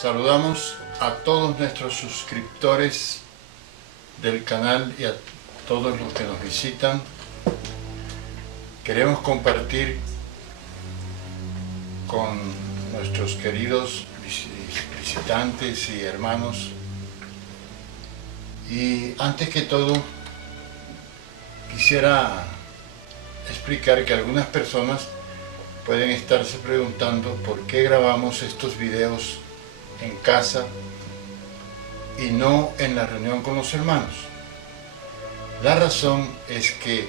Saludamos a todos nuestros suscriptores del canal y a todos los que nos visitan. Queremos compartir con nuestros queridos visitantes y hermanos. Y antes que todo, quisiera explicar que algunas personas pueden estarse preguntando por qué grabamos estos videos en casa y no en la reunión con los hermanos. La razón es que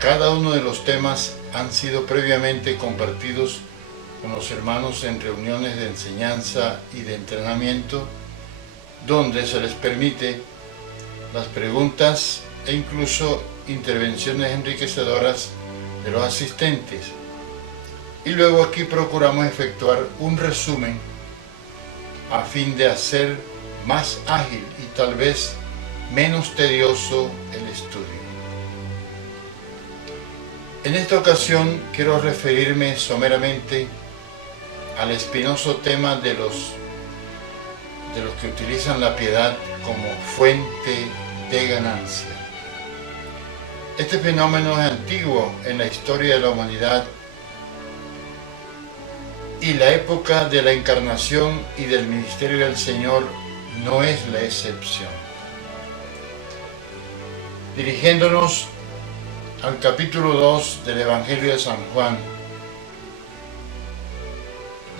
cada uno de los temas han sido previamente compartidos con los hermanos en reuniones de enseñanza y de entrenamiento, donde se les permite las preguntas e incluso intervenciones enriquecedoras de los asistentes. Y luego aquí procuramos efectuar un resumen a fin de hacer más ágil y tal vez menos tedioso el estudio. En esta ocasión quiero referirme someramente al espinoso tema de los que utilizan la piedad como fuente de ganancia. Este fenómeno es antiguo en la historia de la humanidad y la época de la encarnación y del ministerio del Señor no es la excepción. Dirigiéndonos al capítulo 2 del Evangelio de San Juan,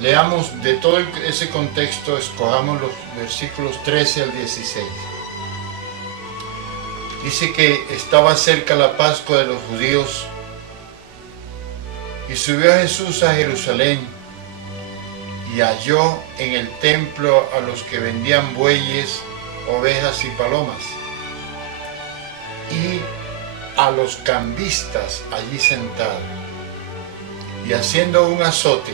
leamos de todo ese contexto, escojamos los versículos 13 al 16. Dice que estaba cerca la Pascua de los judíos y subió Jesús a Jerusalén y halló en el templo a los que vendían bueyes, ovejas y palomas, y a los cambistas allí sentados, y haciendo un azote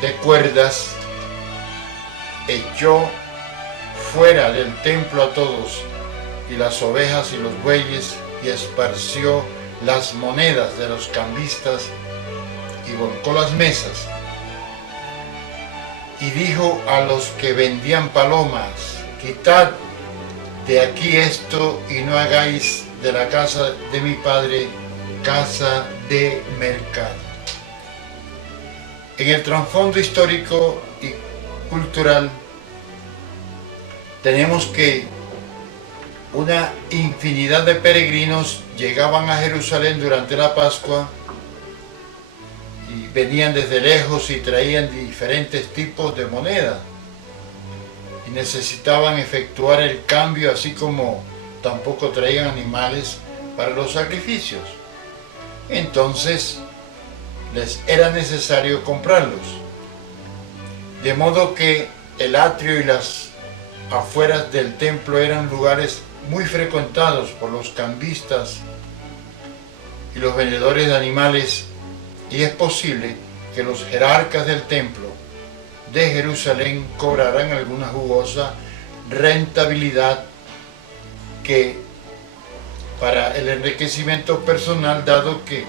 de cuerdas, echó fuera del templo a todos, y las ovejas y los bueyes, y esparció las monedas de los cambistas, y volcó las mesas, y dijo a los que vendían palomas: quitad de aquí esto, y no hagáis de la casa de mi padre casa de mercado. En el trasfondo histórico y cultural tenemos que una infinidad de peregrinos llegaban a Jerusalén durante la Pascua y venían desde lejos y traían diferentes tipos de moneda y necesitaban efectuar el cambio, así como tampoco traían animales para los sacrificios. Entonces les era necesario comprarlos, de modo que el atrio y las afueras del templo eran lugares muy frecuentados por los cambistas y los vendedores de animales, y es posible que los jerarcas del templo de Jerusalén cobraran alguna jugosa rentabilidad que para el enriquecimiento personal, dado que,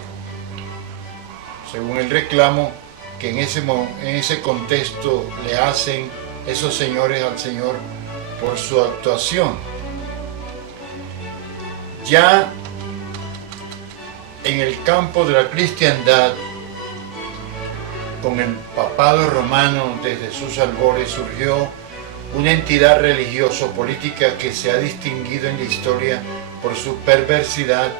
según el reclamo que en ese contexto le hacen esos señores al Señor por su actuación. Ya en el campo de la cristiandad, con el papado romano desde sus albores, surgió una entidad religioso-política que se ha distinguido en la historia por su perversidad,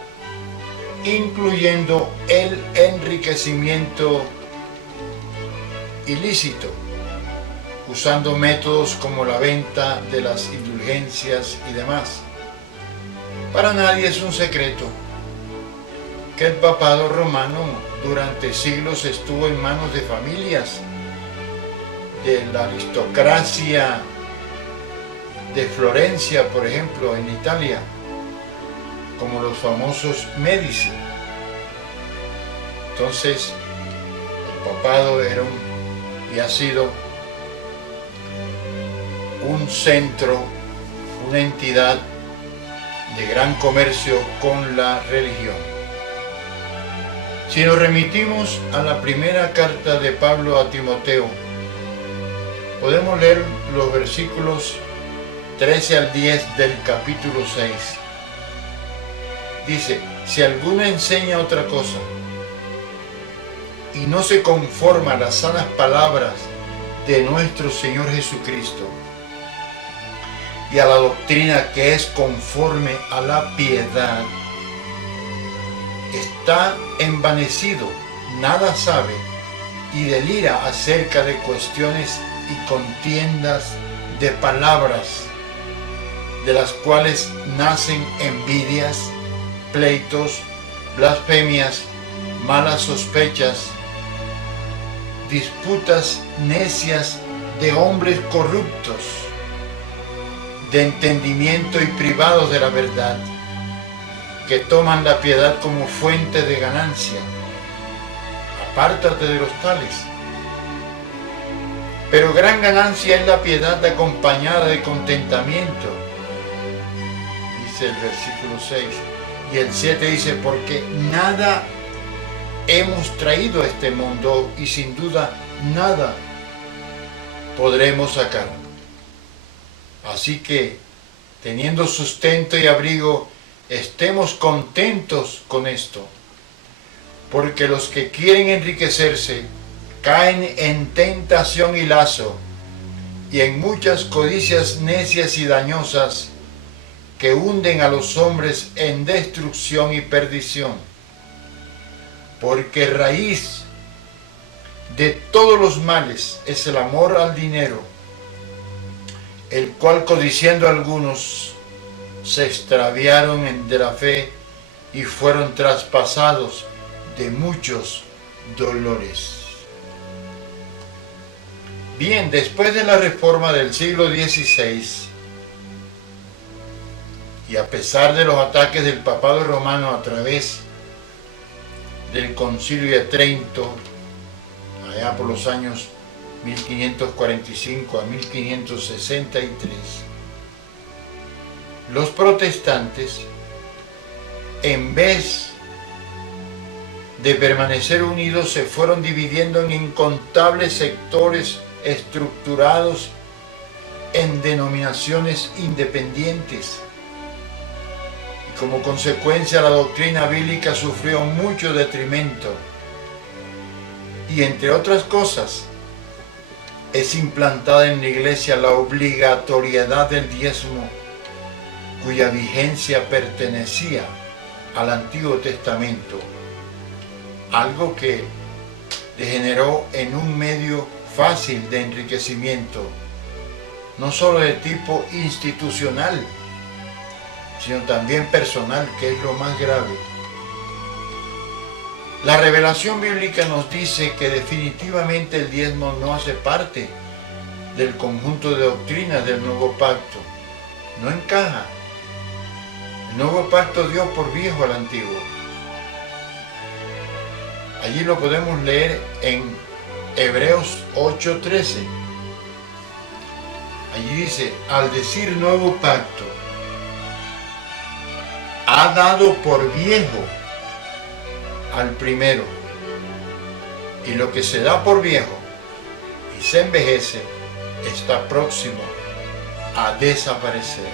incluyendo el enriquecimiento ilícito, usando métodos como la venta de las indulgencias y demás. Para nadie es un secreto que el papado romano durante siglos estuvo en manos de familias de la aristocracia de Florencia, por ejemplo, en Italia, como los famosos Médici. Entonces, el papado era y ha sido un centro, una entidad de gran comercio con la religión. Si nos remitimos a la primera carta de Pablo a Timoteo, Podemos leer los versículos 13 al 10 del capítulo 6. Dice, si alguno enseña otra cosa y no se conforma a las sanas palabras de nuestro Señor Jesucristo y a la doctrina que es conforme a la piedad, está envanecido, nada sabe y delira acerca de cuestiones y contiendas de palabras, de las cuales nacen envidias, pleitos, blasfemias, malas sospechas, disputas necias de hombres corruptos, de entendimiento y privados de la verdad, que toman la piedad como fuente de ganancia. Apártate de los tales. Pero gran ganancia es la piedad acompañada de contentamiento, dice el versículo 6. Y el 7 dice, porque nada hemos traído a este mundo y sin duda nada podremos sacar. Así que, teniendo sustento y abrigo, estemos contentos con esto, porque los que quieren enriquecerse caen en tentación y lazo, y en muchas codicias necias y dañosas que hunden a los hombres en destrucción y perdición. Porque raíz de todos los males es el amor al dinero, el cual codiciando algunos se extraviaron de la fe y fueron traspasados de muchos dolores. Bien, después de la reforma del siglo XVI, y a pesar de los ataques del papado romano a través del Concilio de Trento, allá por los años 1545 a 1563, los protestantes, en vez de permanecer unidos, se fueron dividiendo en incontables sectores estructurados en denominaciones independientes. Y como consecuencia, la doctrina bíblica sufrió mucho detrimento. Y entre otras cosas, es implantada en la iglesia la obligatoriedad del diezmo, cuya vigencia pertenecía al Antiguo Testamento, algo que degeneró en un medio fácil de enriquecimiento, no solo de tipo institucional, sino también personal, que es lo más grave. La revelación bíblica nos dice que definitivamente el diezmo no hace parte del conjunto de doctrinas del nuevo pacto, no encaja. El nuevo pacto dio por viejo al antiguo. Allí lo podemos leer en Hebreos 8:13. Allí dice, al decir nuevo pacto, ha dado por viejo al primero, y lo que se da por viejo y se envejece está próximo a desaparecer.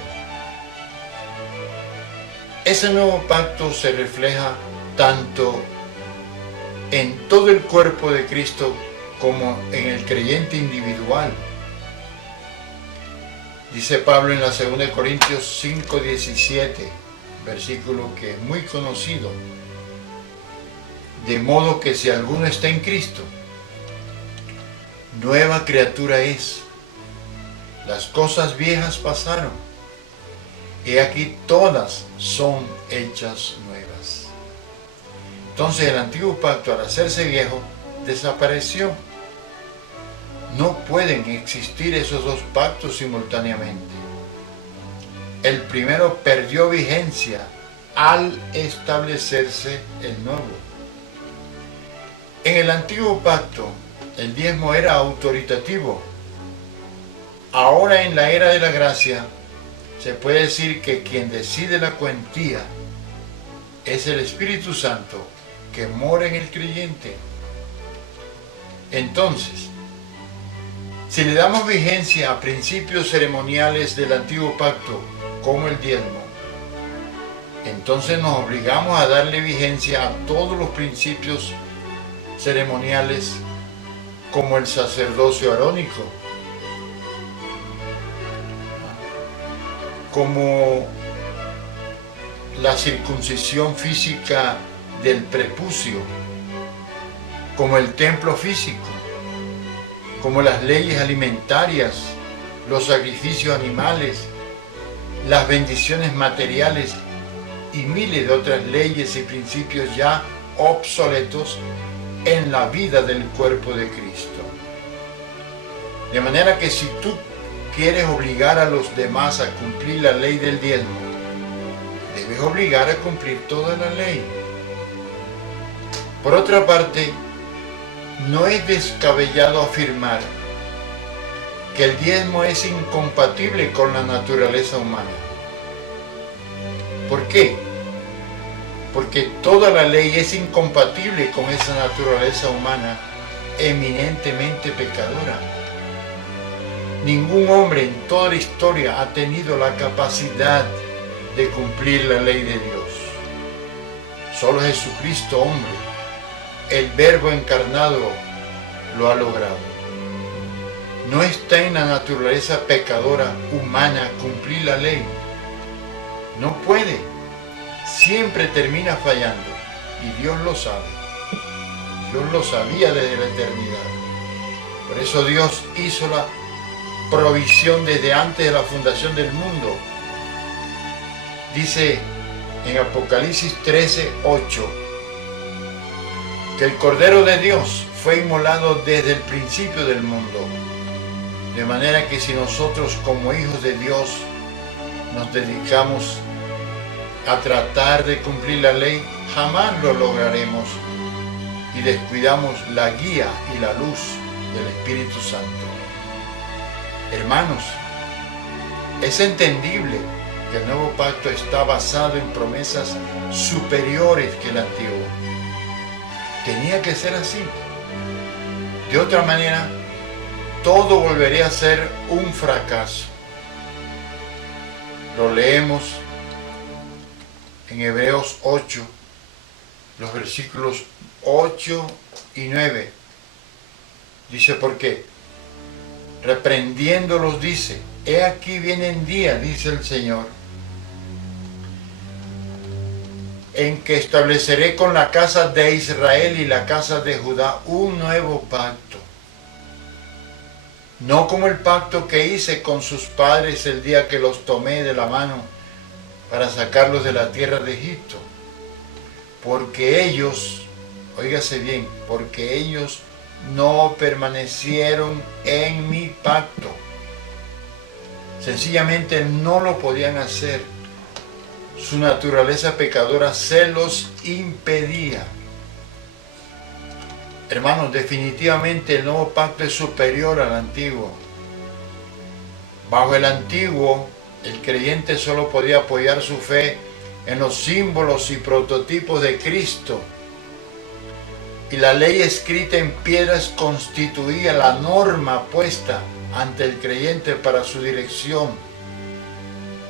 Ese nuevo pacto se refleja tanto en todo el cuerpo de Cristo como en el creyente individual. Dice Pablo en la 2 Corintios 5:17, versículo que es muy conocido: de modo que si alguno está en Cristo, nueva criatura es. Las cosas viejas pasaron, y aquí todas son hechas nuevas. Entonces el antiguo pacto, al hacerse viejo, desapareció. No pueden existir esos dos pactos simultáneamente. El primero perdió vigencia al establecerse el nuevo. En el antiguo pacto, el diezmo era autoritativo. Ahora, en la era de la gracia, se puede decir que quien decide la cuantía es el Espíritu Santo que mora en el creyente. Entonces, Si le damos vigencia a principios ceremoniales del antiguo pacto, como el diezmo, entonces nos obligamos a darle vigencia a todos los principios ceremoniales, como el sacerdocio arónico, como la circuncisión física del prepucio, como el templo físico, como las leyes alimentarias, los sacrificios animales, las bendiciones materiales y miles de otras leyes y principios ya obsoletos en la vida del cuerpo de Cristo. De manera que si tú quieres obligar a los demás a cumplir la ley del diezmo, debes obligar a cumplir toda la ley. Por otra parte, no es descabellado afirmar que el diezmo es incompatible con la naturaleza humana. ¿Por qué? Porque toda la ley es incompatible con esa naturaleza humana eminentemente pecadora. Ningún hombre en toda la historia ha tenido la capacidad de cumplir la ley de Dios. Solo Jesucristo, hombre, el Verbo encarnado, lo ha logrado. No está en la naturaleza pecadora humana cumplir la ley. No puede. Siempre termina fallando. Y Dios lo sabe. Dios lo sabía desde la eternidad. Por eso Dios hizo la provisión desde antes de la fundación del mundo. Dice en Apocalipsis 13:8 que el Cordero de Dios fue inmolado desde el principio del mundo. De manera que si nosotros como hijos de Dios nos dedicamos a tratar de cumplir la ley, jamás lo lograremos y descuidamos la guía y la luz del Espíritu Santo. Hermanos, es entendible que el nuevo pacto está basado en promesas superiores que el antiguo. Tenía que ser así. De otra manera, todo volvería a ser un fracaso. Lo leemos en Hebreos 8, los versículos 8 y 9. Dice, ¿por qué? Reprendiéndolos dice, he aquí vienen días, dice el Señor, en que estableceré con la casa de Israel y la casa de Judá un nuevo pacto. No como el pacto que hice con sus padres el día que los tomé de la mano para sacarlos de la tierra de Egipto. Porque ellos, óigase bien, porque ellos no permanecieron en mi pacto. Sencillamente no lo podían hacer. Su naturaleza pecadora se los impedía. Hermanos, definitivamente el nuevo pacto es superior al antiguo. Bajo el antiguo, el creyente solo podía apoyar su fe en los símbolos y prototipos de Cristo. Y la ley escrita en piedras constituía la norma puesta ante el creyente para su dirección,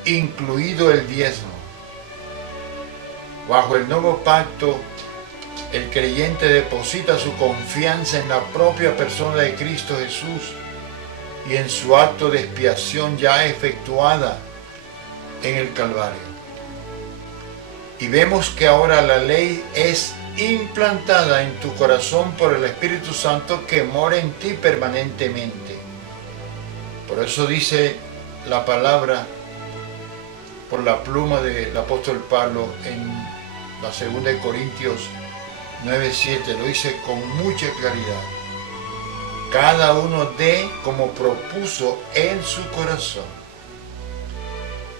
incluido el diezmo. Bajo el nuevo pacto, el creyente deposita su confianza en la propia persona de Cristo Jesús y en su acto de expiación ya efectuada en el Calvario. Y vemos que ahora la ley es implantada en tu corazón por el Espíritu Santo que mora en ti permanentemente. Por eso dice la palabra por la pluma del apóstol Pablo en la 2 Corintios 9:7, lo dice con mucha claridad. Cada uno dé como propuso en su corazón.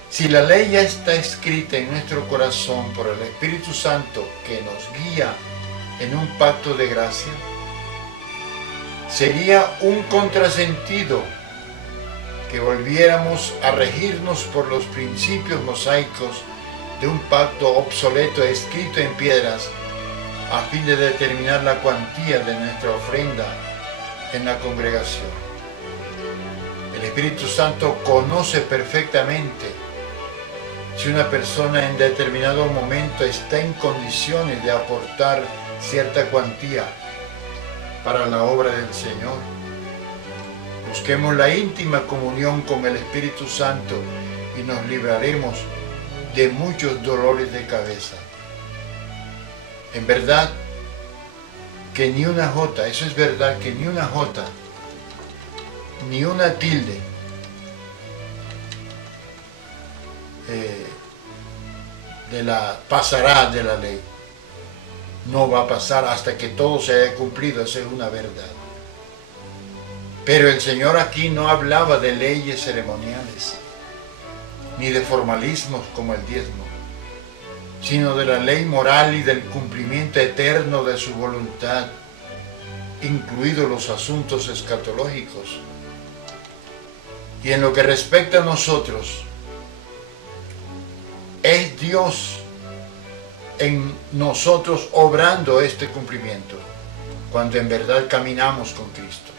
Si la ley ya está escrita en nuestro corazón por el Espíritu Santo que nos guía en un pacto de gracia, sería un contrasentido que volviéramos a regirnos por los principios mosaicos de un pacto obsoleto escrito en piedras a fin de determinar la cuantía de nuestra ofrenda en la congregación. El Espíritu Santo conoce perfectamente si una persona en determinado momento está en condiciones de aportar cierta cuantía para la obra del Señor. Busquemos la íntima comunión con el Espíritu Santo y nos libraremos de muchos dolores de cabeza. En verdad que ni una jota, eso es verdad, que ni una jota, ni una tilde pasará de la ley. No va a pasar hasta que todo se haya cumplido, esa es una verdad. Pero el Señor aquí no hablaba de leyes ceremoniales, ni de formalismos como el diezmo, sino de la ley moral y del cumplimiento eterno de su voluntad, incluidos los asuntos escatológicos. Y en lo que respecta a nosotros, es Dios en nosotros obrando este cumplimiento, cuando en verdad caminamos con Cristo.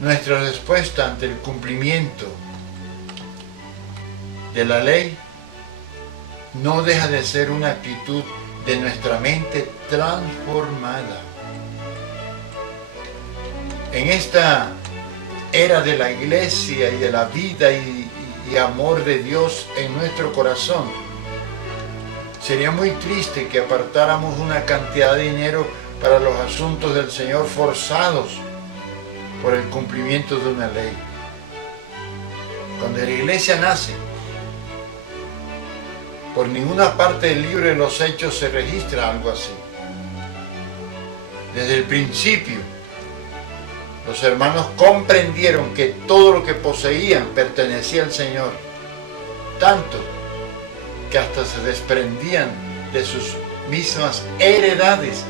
Nuestra respuesta ante el cumplimiento de la ley no deja de ser una actitud de nuestra mente transformada. En esta era de la iglesia y de la vida y amor de Dios en nuestro corazón, sería muy triste que apartáramos una cantidad de dinero para los asuntos del Señor forzados por el cumplimiento de una ley. Cuando la iglesia nace, por ninguna parte del libro de los Hechos se registra algo así. Desde el principio, los hermanos comprendieron que todo lo que poseían pertenecía al Señor, tanto que hasta se desprendían de sus mismas heredades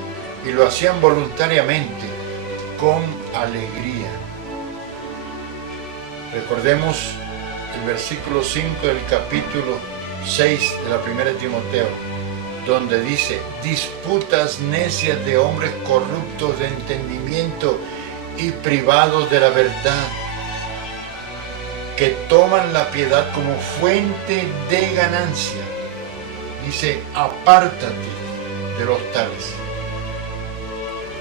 y lo hacían voluntariamente, con alegría. Recordemos el versículo 5 del capítulo 6 de la primera de Timoteo, donde dice: disputas necias de hombres corruptos de entendimiento y privados de la verdad, que toman la piedad como fuente de ganancia. Dice: apártate de los tales.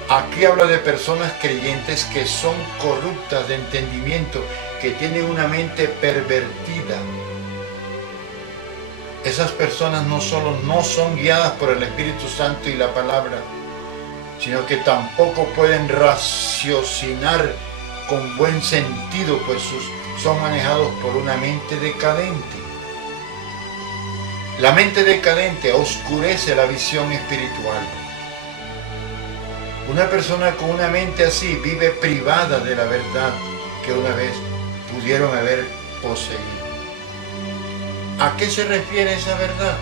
Aquí habla de personas creyentes que son corruptas de entendimiento, que tienen una mente pervertida. Esas personas no solo no son guiadas por el Espíritu Santo y la palabra, sino que tampoco pueden raciocinar con buen sentido, pues son manejados por una mente decadente. La mente decadente oscurece la visión espiritual. Una persona con una mente así vive privada de la verdad que una vez pudieron haber poseído. ¿A qué se refiere esa verdad?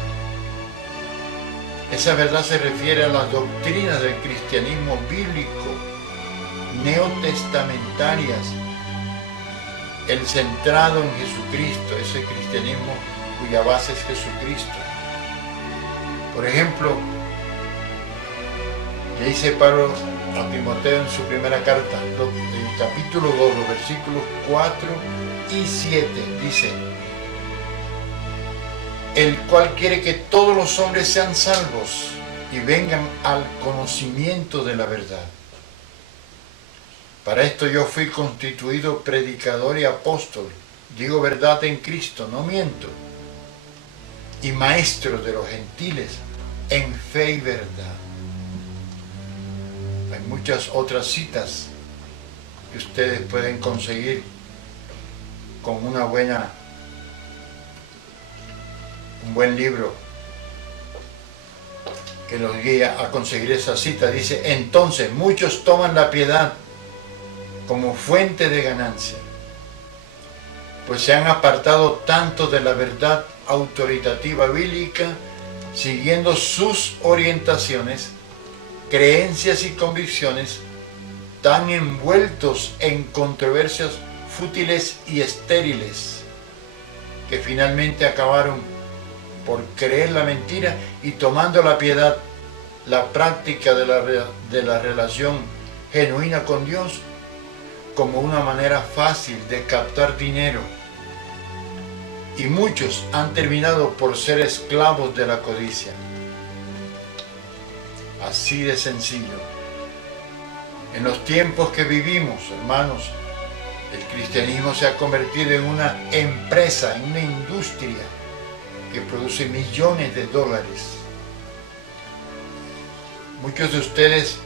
Esa verdad se refiere a las doctrinas del cristianismo bíblico, neotestamentarias, el centrado en Jesucristo, ese cristianismo cuya base es Jesucristo. Por ejemplo, le dice Pablo a Timoteo en su primera carta, el capítulo 2, los versículos 4 y 7, dice: el cual quiere que todos los hombres sean salvos y vengan al conocimiento de la verdad. Para esto yo fui constituido predicador y apóstol, digo verdad en Cristo, no miento, y maestro de los gentiles en fe y verdad. Hay muchas otras citas que ustedes pueden conseguir con un buen libro que los guía a conseguir esa cita. Dice: entonces muchos toman la piedad como fuente de ganancia, pues se han apartado tanto de la verdad autoritativa bíblica, siguiendo sus orientaciones, creencias y convicciones, tan envueltos en controversias fútiles y estériles, que finalmente acabaron por creer la mentira y, tomando la piedad, la práctica de la relación genuina con Dios, como una manera fácil de captar dinero. Y muchos han terminado por ser esclavos de la codicia. Así de sencillo. En los tiempos que vivimos, hermanos, el cristianismo se ha convertido en una empresa, en una industria que produce millones de dólares. Muchos de ustedes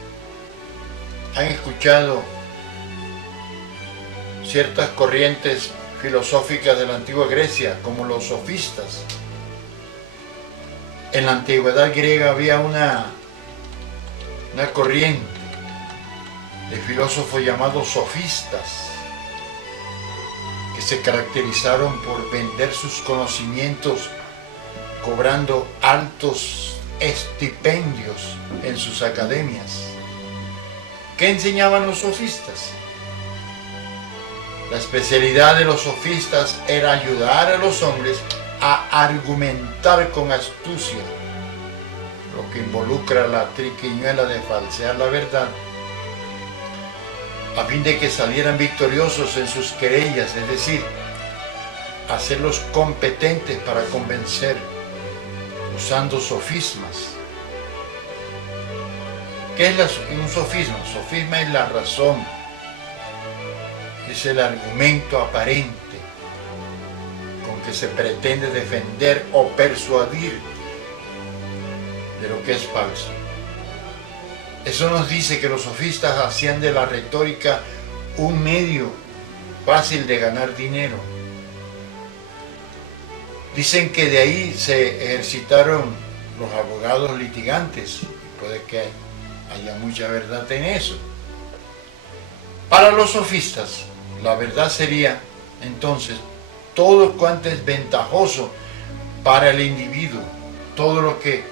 han escuchado ciertas corrientes filosóficas de la antigua Grecia, como los sofistas. En la antigüedad griega había una corriente de filósofos llamados sofistas, que se caracterizaron por vender sus conocimientos cobrando altos estipendios en sus academias. ¿Qué enseñaban los sofistas? La especialidad de los sofistas era ayudar a los hombres a argumentar con astucia, lo que involucra la triquiñuela de falsear la verdad, a fin de que salieran victoriosos en sus querellas, es decir, hacerlos competentes para convencer, usando sofismas. ¿Qué es un sofisma? Sofisma es la razón, es el argumento aparente con que se pretende defender o persuadir de lo que es falso. Eso nos dice que los sofistas hacían de la retórica un medio fácil de ganar dinero. Dicen que de ahí se ejercitaron los abogados litigantes, y puede que haya mucha verdad en eso. Para los sofistas, la verdad sería entonces todo cuanto es ventajoso para el individuo, todo lo que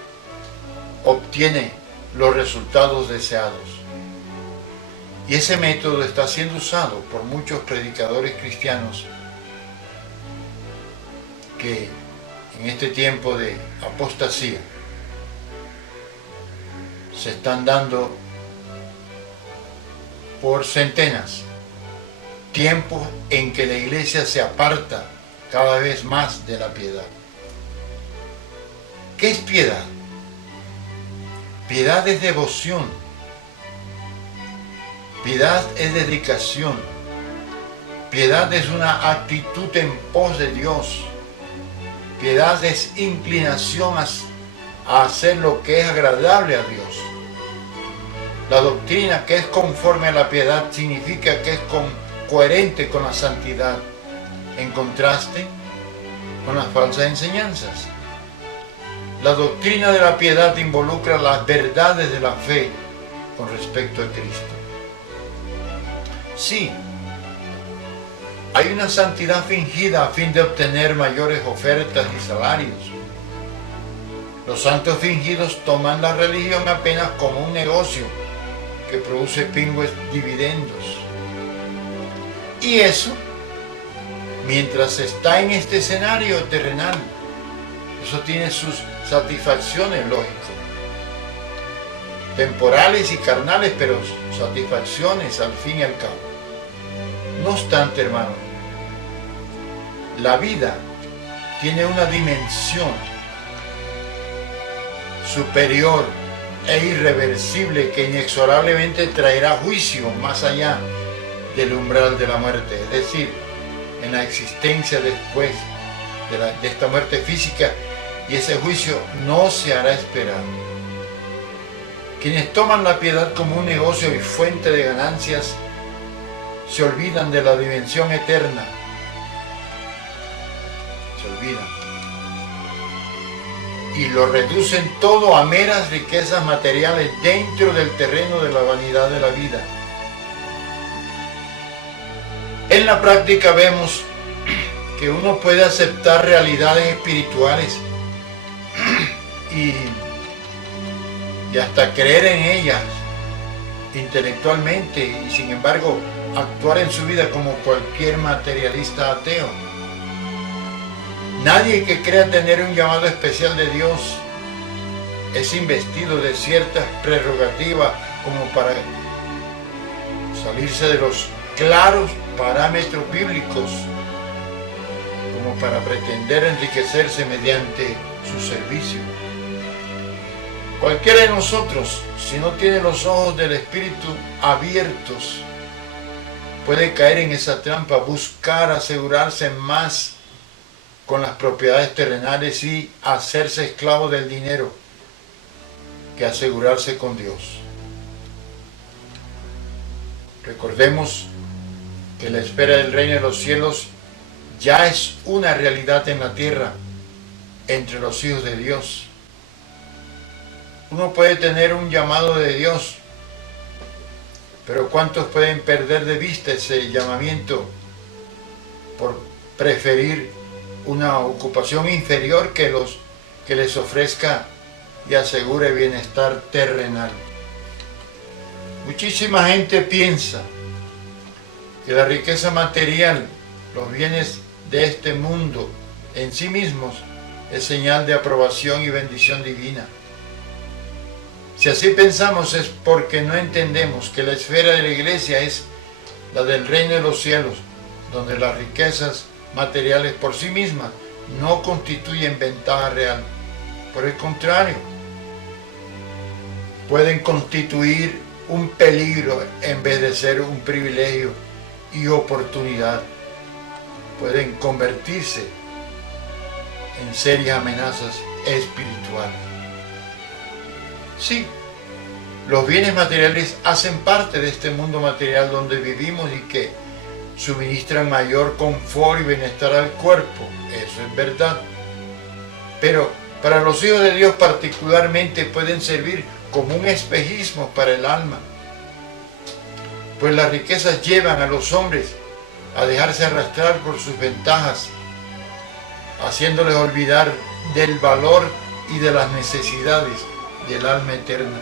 obtiene los resultados deseados. Y ese método está siendo usado por muchos predicadores cristianos que en este tiempo de apostasía se están dando por centenas, tiempos en que la iglesia se aparta cada vez más de la piedad. ¿Qué es piedad? Piedad es devoción, piedad es dedicación, piedad es una actitud en pos de Dios, piedad es inclinación a hacer lo que es agradable a Dios. La doctrina que es conforme a la piedad significa que es coherente con la santidad, en contraste con las falsas enseñanzas. La doctrina de la piedad involucra las verdades de la fe con respecto a Cristo. Sí, hay una santidad fingida a fin de obtener mayores ofertas y salarios. Los santos fingidos toman la religión apenas como un negocio que produce pingües dividendos. Y eso, mientras está en este escenario terrenal, eso tiene sus satisfacciones lógicas, temporales y carnales, pero satisfacciones al fin y al cabo. No obstante, hermano, la vida tiene una dimensión superior e irreversible que inexorablemente traerá juicio más allá del umbral de la muerte, es decir, en la existencia después de esta muerte física, y ese juicio no se hará esperar. Quienes toman la piedad como un negocio y fuente de ganancias se olvidan de la dimensión eterna. Se olvidan. Y lo reducen todo a meras riquezas materiales dentro del terreno de la vanidad de la vida. En la práctica vemos que uno puede aceptar realidades espirituales y hasta creer en ellas intelectualmente, y sin embargo actuar en su vida como cualquier materialista ateo. Nadie que crea tener un llamado especial de Dios es investido de ciertas prerrogativas como para salirse de los claros parámetros bíblicos como para pretender enriquecerse mediante su servicio. Cualquiera de nosotros, si no tiene los ojos del Espíritu abiertos, puede caer en esa trampa, buscar asegurarse más con las propiedades terrenales y hacerse esclavo del dinero que asegurarse con Dios. Recordemos que la espera del reino de los cielos ya es una realidad en la tierra entre los hijos de Dios. Uno puede tener un llamado de Dios, pero ¿cuántos pueden perder de vista ese llamamiento por preferir una ocupación inferior que les ofrezca y asegure bienestar terrenal? Muchísima gente piensa que la riqueza material, los bienes de este mundo en sí mismos, es señal de aprobación y bendición divina. Si así pensamos es porque no entendemos que la esfera de la iglesia es la del reino de los cielos, donde las riquezas materiales por sí mismas no constituyen ventaja real. Por el contrario, pueden constituir un peligro en vez de ser un privilegio y oportunidad. Pueden convertirse en serias amenazas espirituales. Sí, los bienes materiales hacen parte de este mundo material donde vivimos y que suministran mayor confort y bienestar al cuerpo. Eso es verdad. Pero para los hijos de Dios particularmente pueden servir como un espejismo para el alma, pues las riquezas llevan a los hombres a dejarse arrastrar por sus ventajas, haciéndoles olvidar del valor y de las necesidades del alma eterna.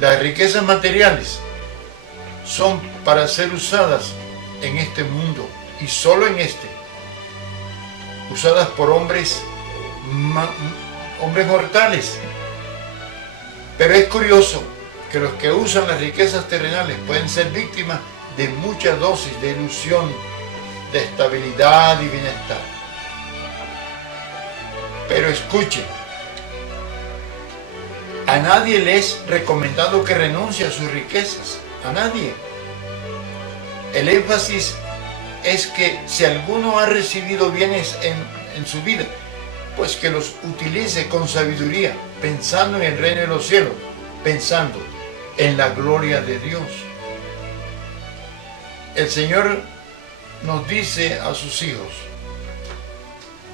Las riquezas materiales son para ser usadas en este mundo y solo en este, usadas por hombres mortales. Pero es curioso que los que usan las riquezas terrenales pueden ser víctimas de mucha dosis de ilusión, de estabilidad y bienestar. Pero escuchen, a nadie le es recomendado que renuncie a sus riquezas, a nadie. El énfasis es que si alguno ha recibido bienes en su vida, pues que los utilice con sabiduría, pensando en el reino de los cielos, pensando en la gloria de Dios. El Señor nos dice a sus hijos,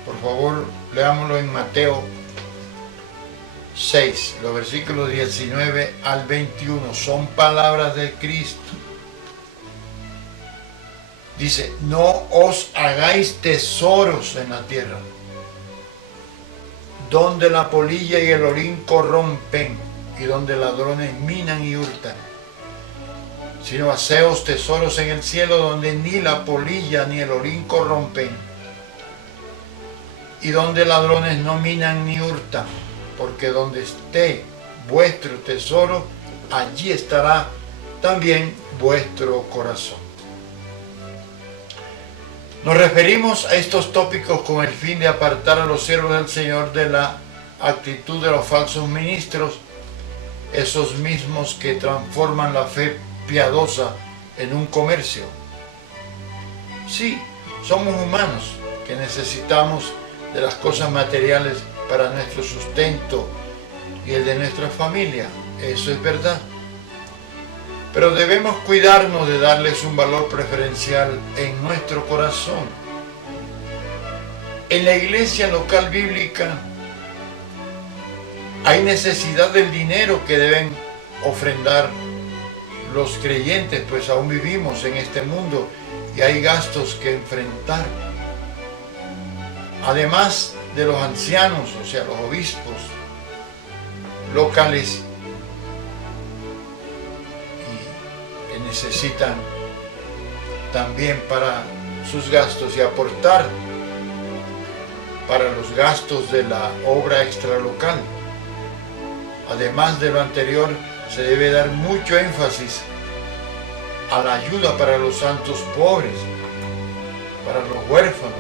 por favor, leámoslo en Mateo 6, los versículos 19 al 21, son palabras de Cristo. Dice, no os hagáis tesoros en la tierra, donde la polilla y el orín corrompen y donde ladrones minan y hurtan, sino haceos tesoros en el cielo, donde ni la polilla ni el orín corrompen y donde ladrones no minan ni hurtan, porque donde esté vuestro tesoro, allí estará también vuestro corazón. Nos referimos a estos tópicos con el fin de apartar a los siervos del Señor de la actitud de los falsos ministros, esos mismos que transforman la fe piadosa en un comercio. Sí, somos humanos que necesitamos de las cosas materiales para nuestro sustento y el de nuestra familia, eso es verdad. Pero debemos cuidarnos de darles un valor preferencial en nuestro corazón. En la iglesia local bíblica hay necesidad del dinero que deben ofrendar los creyentes, pues aún vivimos en este mundo y hay gastos que enfrentar. Además de los ancianos, o sea, los obispos locales, que necesitan también para sus gastos y aportar para los gastos de la obra extralocal. Además de lo anterior, se debe dar mucho énfasis a la ayuda para los santos pobres, para los huérfanos,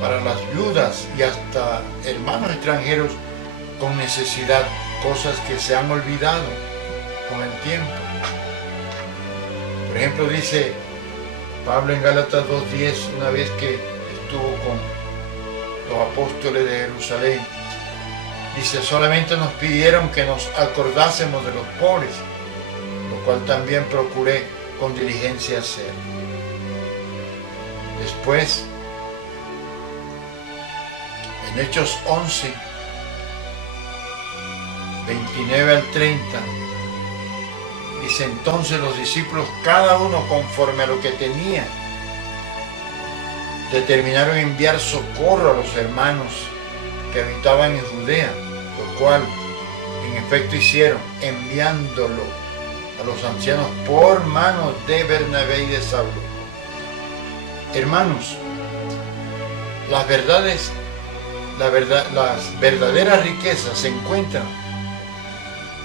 para las viudas y hasta hermanos extranjeros con necesidad, cosas que se han olvidado con el tiempo. Por ejemplo, dice Pablo en Gálatas 2:10, una vez que estuvo con los apóstoles de Jerusalén, dice: solamente nos pidieron que nos acordásemos de los pobres, lo cual también procuré con diligencia hacer. Después, en Hechos 11, 29 al 30, dice: entonces los discípulos, cada uno conforme a lo que tenía, determinaron enviar socorro a los hermanos que habitaban en Judea, lo cual en efecto hicieron, enviándolo a los ancianos por manos de Bernabé y de Saulo. Hermanos, las verdaderas riquezas se encuentran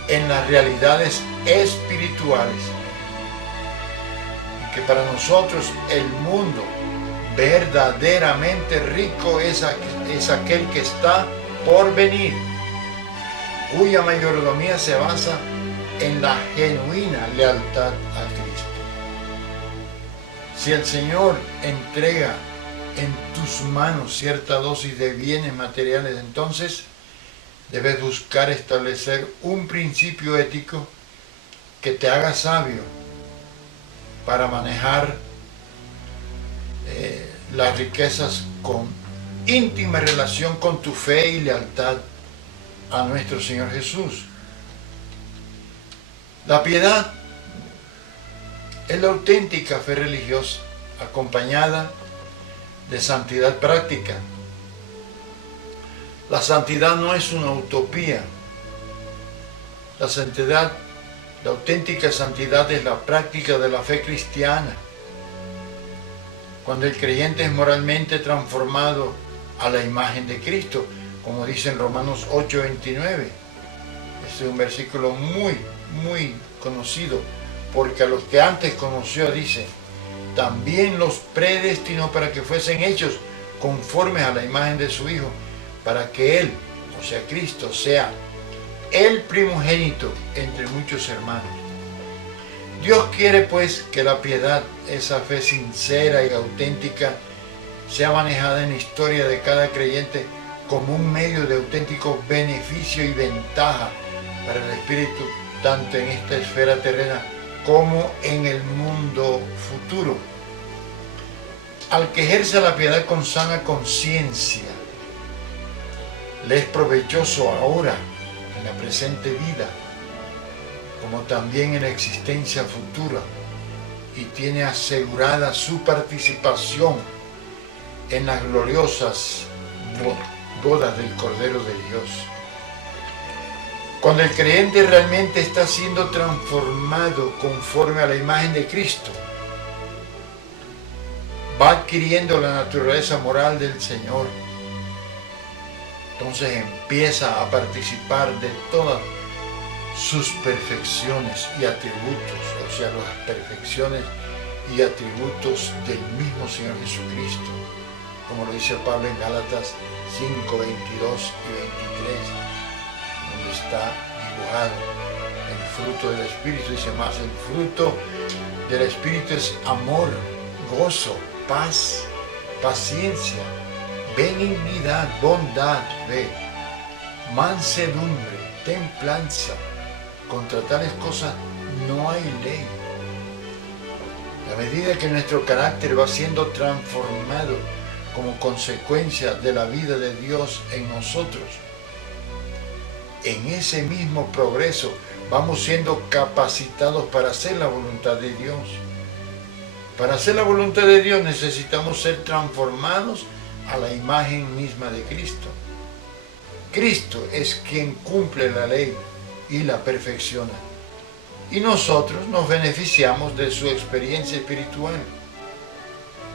en las realidades espirituales, y que para nosotros el mundo verdaderamente rico es aquel que está por venir, cuya mayordomía se basa en la genuina lealtad a Cristo. Si el Señor entrega en tus manos cierta dosis de bienes materiales, entonces debes buscar establecer un principio ético que te haga sabio para manejar las riquezas con íntima relación con tu fe y lealtad a nuestro Señor Jesús. La piedad es la auténtica fe religiosa, acompañada de santidad práctica. La santidad no es una utopía. La auténtica santidad es la práctica de la fe cristiana. Cuando el creyente es moralmente transformado a la imagen de Cristo, como dice en Romanos 8:29. Este es un versículo muy conocido, porque a los que antes conoció, dice, también los predestinó para que fuesen hechos conformes a la imagen de su Hijo, para que Él, o sea Cristo, sea el primogénito entre muchos hermanos. Dios quiere pues que la piedad, esa fe sincera y auténtica, sea manejada en la historia de cada creyente como un medio de auténtico beneficio y ventaja para el espíritu, tanto en esta esfera terrena como en el mundo futuro. Al que ejerce la piedad con sana conciencia, le es provechoso ahora, en la presente vida, como también en la existencia futura, y tiene asegurada su participación en las gloriosas bodas del Cordero de Dios. Cuando el creyente realmente está siendo transformado conforme a la imagen de Cristo, va adquiriendo la naturaleza moral del Señor. Entonces empieza a participar de todas sus perfecciones y atributos, o sea, las perfecciones y atributos del mismo Señor Jesucristo, como lo dice Pablo en Gálatas 5, 22 y 23, donde está dibujado el fruto del Espíritu. Dice más: el fruto del Espíritu es amor, gozo, paz, paciencia, benignidad, bondad, fe, mansedumbre, templanza. Contra tales cosas no hay ley. A medida que nuestro carácter va siendo transformado como consecuencia de la vida de Dios en nosotros, en ese mismo progreso vamos siendo capacitados para hacer la voluntad de Dios. Para hacer la voluntad de Dios necesitamos ser transformados a la imagen misma de Cristo. Cristo es quien cumple la ley y la perfecciona, y nosotros nos beneficiamos de su experiencia espiritual.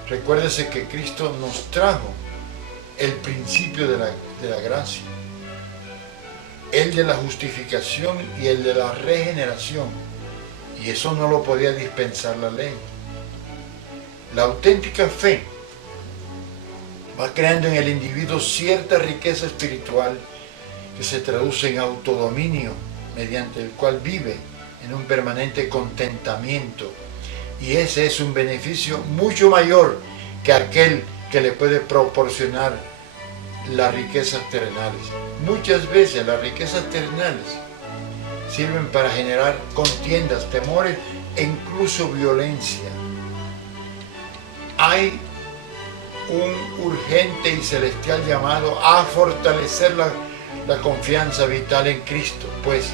Recuérdese que Cristo nos trajo el principio de la gracia, el de la justificación y el de la regeneración, Y eso no lo podía dispensar la ley. La auténtica fe va creando en el individuo cierta riqueza espiritual que se traduce en autodominio, mediante el cual vive en un permanente contentamiento. Y ese es un beneficio mucho mayor que aquel que le puede proporcionar las riquezas terrenales. Muchas veces las riquezas terrenales sirven para generar contiendas, temores e incluso violencia. Hay un urgente y celestial llamado a fortalecer la confianza vital en Cristo, pues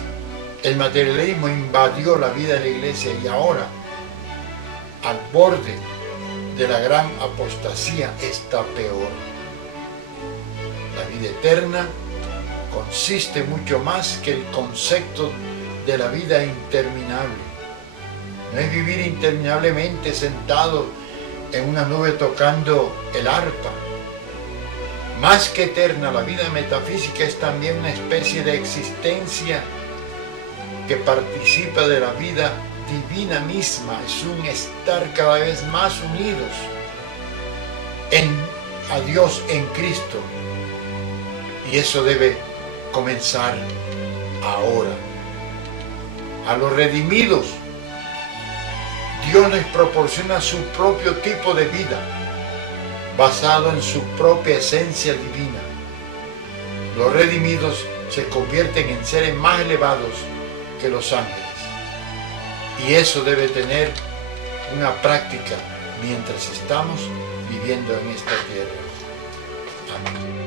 el materialismo invadió la vida de la iglesia y ahora, al borde de la gran apostasía, está peor. La vida eterna consiste mucho más que el concepto de la vida interminable. No es vivir interminablemente sentado en una nube tocando el arpa. Más que eterna, la vida metafísica es también una especie de existencia que participa de la vida divina misma. Es un estar cada vez más unidos a Dios en Cristo. Y eso debe comenzar ahora. A los redimidos, Dios les proporciona su propio tipo de vida, basado en su propia esencia divina. Los redimidos se convierten en seres más elevados que los ángeles. Y eso debe tener una práctica mientras estamos viviendo en esta tierra. Amén.